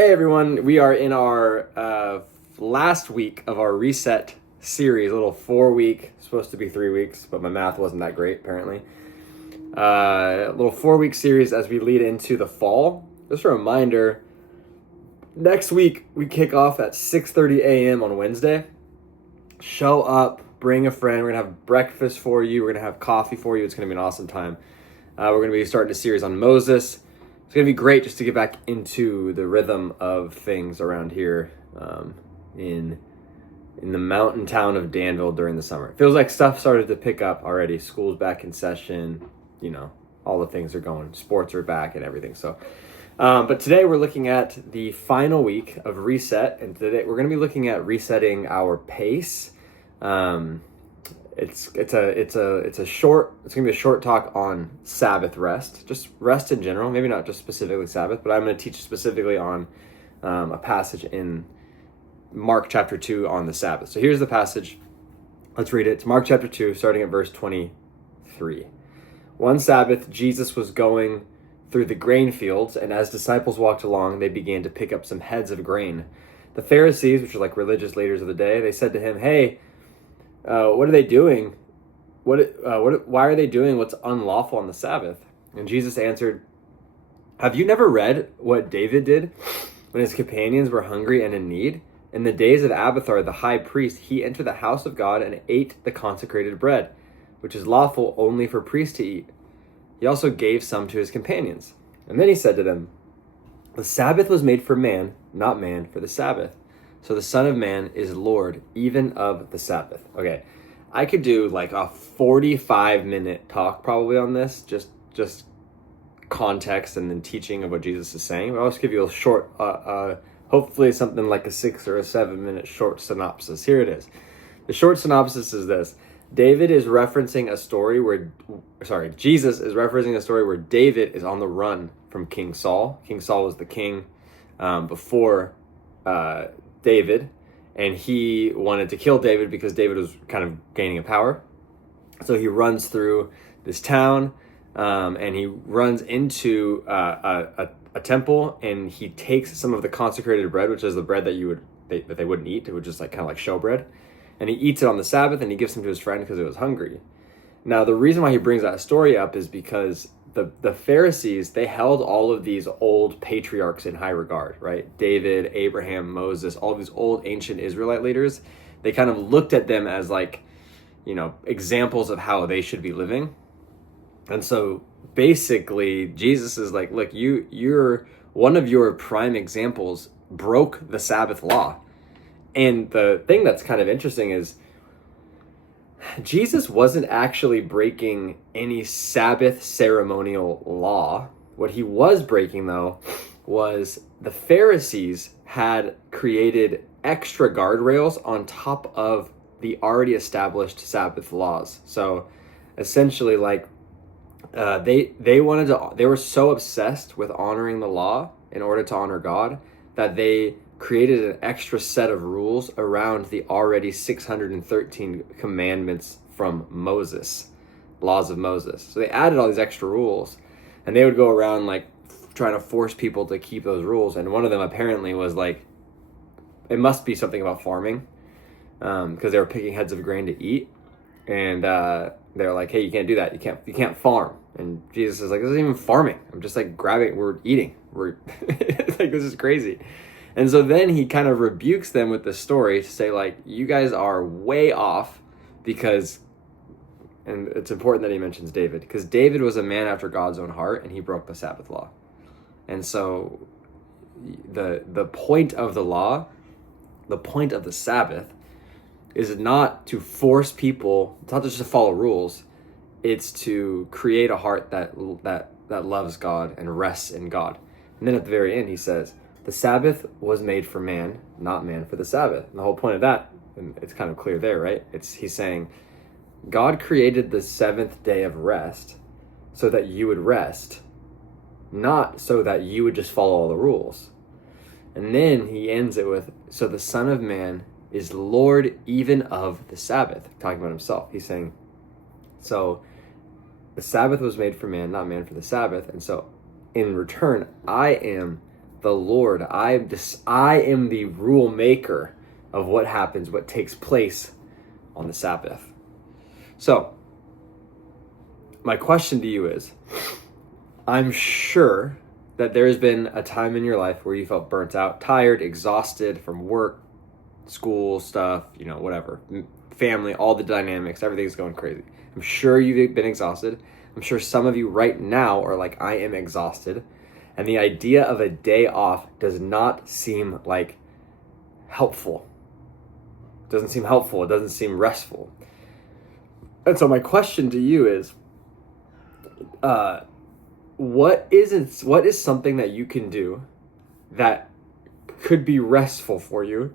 Hey everyone, we are in our last week of our reset series, a little 4 week, supposed to be 3 weeks, but my math wasn't that great apparently. A little 4 week series as we lead into the fall. Just a reminder, next week we kick off at 6:30 a.m. on Wednesday. Show up, bring a friend, we're gonna have breakfast for you, we're gonna have coffee for you, it's gonna be an awesome time. We're gonna be starting a series on Moses. It's going to be great just to get back into the rhythm of things around here in the mountain town of Danville during the summer. It feels like stuff started to pick up already. School's back in session, all the things are going. Sports are back and everything. So, but today we're looking at the final week of reset, and today we're going to be looking at resetting our pace. It's gonna be a short talk on Sabbath rest, just rest in general, maybe not just specifically Sabbath, but I'm going to teach specifically on a passage in Mark chapter 2 on the Sabbath. So here's the passage. Let's read it. It's Mark chapter 2, starting at verse 23. One Sabbath, Jesus was going through the grain fields, and as disciples walked along, they began to pick up some heads of grain. The Pharisees, which are like religious leaders of the day, they said to him, "Hey, what are they doing? Why are they doing what's unlawful on the Sabbath?" And Jesus answered, "Have you never read what David did when his companions were hungry and in need? In the days of Abiathar the high priest, he entered the house of God and ate the consecrated bread, which is lawful only for priests to eat. He also gave some to his companions. And then he said to them, 'The Sabbath was made for man, not man for the Sabbath. So the Son of Man is Lord even of the Sabbath.'" Okay, I could do like a 45-minute talk probably on this, just context and then teaching of what Jesus is saying. But I'll just give you a short, hopefully something like a 6 or a 7 minute short synopsis. Here it is. The short synopsis is this. Jesus is referencing a story where David is on the run from King Saul. King Saul was the king before David, and he wanted to kill David because David was kind of gaining a power. So he runs through this town, and he runs into a temple, and he takes some of the consecrated bread, which is the bread that they wouldn't eat. It would just kind of like showbread, and he eats it on the Sabbath, and he gives some to his friend because it was hungry. Now, the reason why he brings that story up is because the Pharisees, they held all of these old patriarchs in high regard, right? David, Abraham, Moses, all these old ancient Israelite leaders, they kind of looked at them as examples of how they should be living. And so basically Jesus is like, look, you're one of your prime examples broke the Sabbath law. And the thing that's kind of interesting is Jesus wasn't actually breaking any Sabbath ceremonial law. What he was breaking, though, was the Pharisees had created extra guardrails on top of the already established Sabbath laws. So essentially, they were so obsessed with honoring the law in order to honor God that they created an extra set of rules around the already 613 commandments from Moses, laws of Moses. So they added all these extra rules, and they would go around trying to force people to keep those rules. And one of them apparently was it must be something about farming, because they were picking heads of grain to eat, and they're like, "Hey, you can't do that. You can't farm." And Jesus is like, "This isn't even farming. I'm just grabbing. We're eating. We're this is crazy." And so then he kind of rebukes them with this story to say, you guys are way off because, and it's important that he mentions David, because David was a man after God's own heart, and he broke the Sabbath law. And so the point of the law, the point of the Sabbath, is not to force people, it's not just to follow rules, it's to create a heart that loves God and rests in God. And then at the very end he says, "The Sabbath was made for man, not man for the Sabbath." And the whole point of that, and it's kind of clear there, right? He's saying God created the seventh day of rest so that you would rest, not so that you would just follow all the rules. And then he ends it with, "So the Son of Man is Lord even of the Sabbath," talking about himself. He's saying, so the Sabbath was made for man, not man for the Sabbath. And so in return, I am the Lord. I am the rule maker of what happens, what takes place on the Sabbath. So, my question to you is, I'm sure that there has been a time in your life where you felt burnt out, tired, exhausted from work, school stuff, whatever, family, all the dynamics, everything's going crazy. I'm sure you've been exhausted. I'm sure some of you right now are like, I am exhausted. And the idea of a day off does not seem like helpful. It doesn't seem helpful. It doesn't seem restful. And so my question to you is, what is something that you can do that could be restful for you,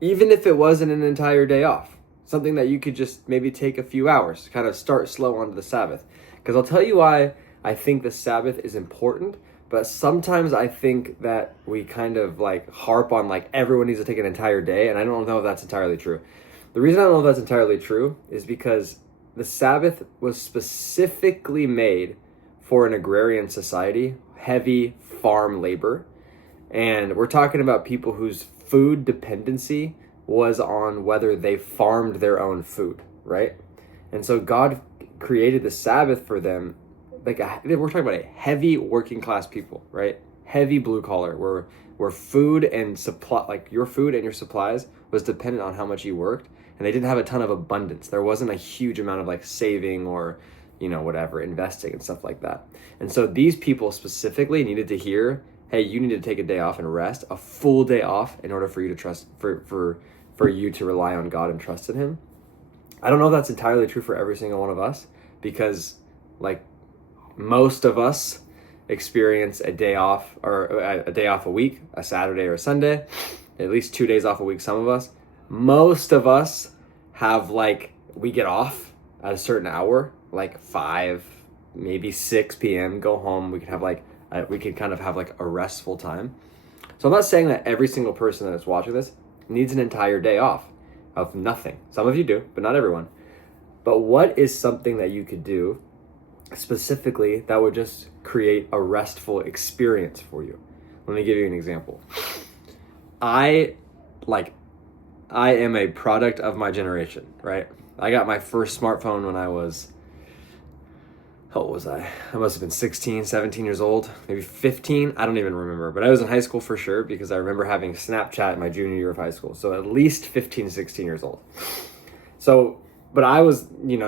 even if it wasn't an entire day off? Something that you could just maybe take a few hours, kind of start slow onto the Sabbath. Because I'll tell you why I think the Sabbath is important, but sometimes I think that we kind of like harp on like everyone needs to take an entire day, and I don't know if that's entirely true. The reason I don't know if that's entirely true is because the Sabbath was specifically made for an agrarian society, heavy farm labor. And we're talking about people whose food dependency was on whether they farmed their own food, right? And so God created the Sabbath for them. We're talking about a heavy working class people, right? Heavy blue collar, where food and supply, like your food and your supplies, was dependent on how much you worked. And they didn't have a ton of abundance. There wasn't a huge amount of like saving or, whatever, investing and stuff like that. And so these people specifically needed to hear, hey, you need to take a day off and rest, a full day off, in order for you to trust, for you to rely on God and trust in Him. I don't know if that's entirely true for every single one of us, because like most of us experience a day off, or a day off a week, a Saturday or a Sunday, at least 2 days off a week, some of us. Most of us have we get off at a certain hour, like 5, maybe 6 p.m., go home. We can have we can kind of have a restful time. So I'm not saying that every single person that is watching this needs an entire day off of nothing. Some of you do, but not everyone. But what is something that you could do specifically that would just create a restful experience for you? Let me give you an example. I am a product of my generation, right? I got my first smartphone when I was, how old was I? I must have been 16, 17 years old, maybe 15. I don't even remember, but I was in high school for sure, because I remember having Snapchat in my junior year of high school. So at least 15, 16 years old. So, but I was, I'm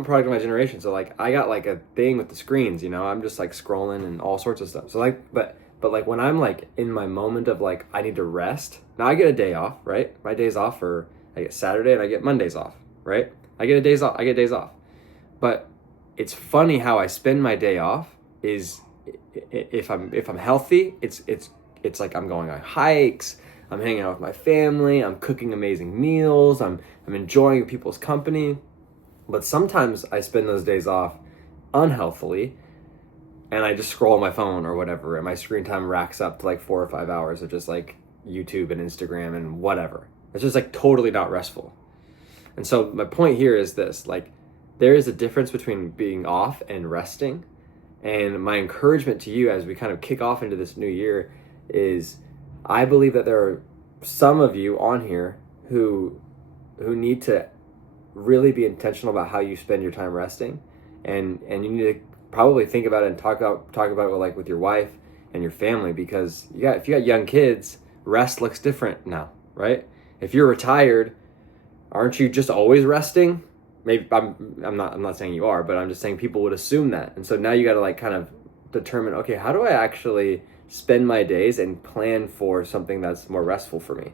a product of my generation. So I got a thing with the screens, I'm just scrolling and all sorts of stuff. So but when I'm in my moment of I need to rest, now I get a day off, right? My days off I get Saturday and I get Mondays off, right? I get days off. But it's funny how I spend my day off is if I'm healthy, it's like I'm going on hikes, I'm hanging out with my family, I'm cooking amazing meals, I'm enjoying people's company. But sometimes I spend those days off unhealthily, and I just scroll on my phone or whatever, and my screen time racks up to 4 or 5 hours of just YouTube and Instagram and whatever. It's just totally not restful. And so my point here is this, there is a difference between being off and resting. And my encouragement to you as we kind of kick off into this new year is, I believe that there are some of you on here who need to really be intentional about how you spend your time resting. And you need to probably think about it and talk about it with your wife and your family, because if you got young kids, rest looks different now, right? If you're retired, aren't you just always resting? Maybe I'm not saying you are, but I'm just saying people would assume that. And so now you got to kind of determine, okay, how do I actually spend my days and plan for something that's more restful for me?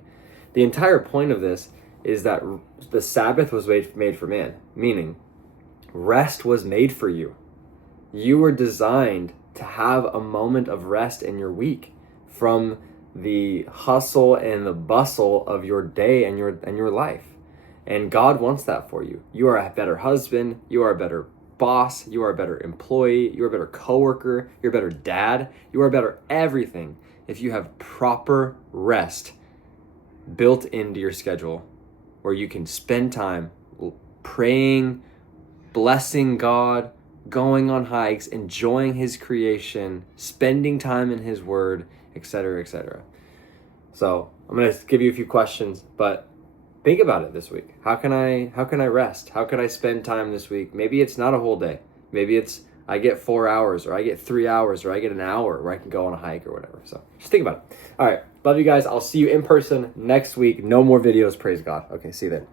The entire point of this is that the Sabbath was made for man, meaning rest was made for you. You were designed to have a moment of rest in your week from the hustle and the bustle of your day and your life. And God wants that for you. You are a better husband, you are a better boss, you are a better employee, you're a better coworker, you're a better dad, you are better everything if you have proper rest built into your schedule, where you can spend time praying, blessing God, going on hikes, enjoying His creation, spending time in His Word, etc., etc. So I'm gonna give you a few questions, but think about it this week. How can I rest? How can I spend time this week? Maybe it's not a whole day. Maybe it's I get 4 hours, or I get 3 hours, or I get an hour where I can go on a hike or whatever. So just think about it. All right. Love you guys. I'll see you in person next week. No more videos. Praise God. Okay. See you then.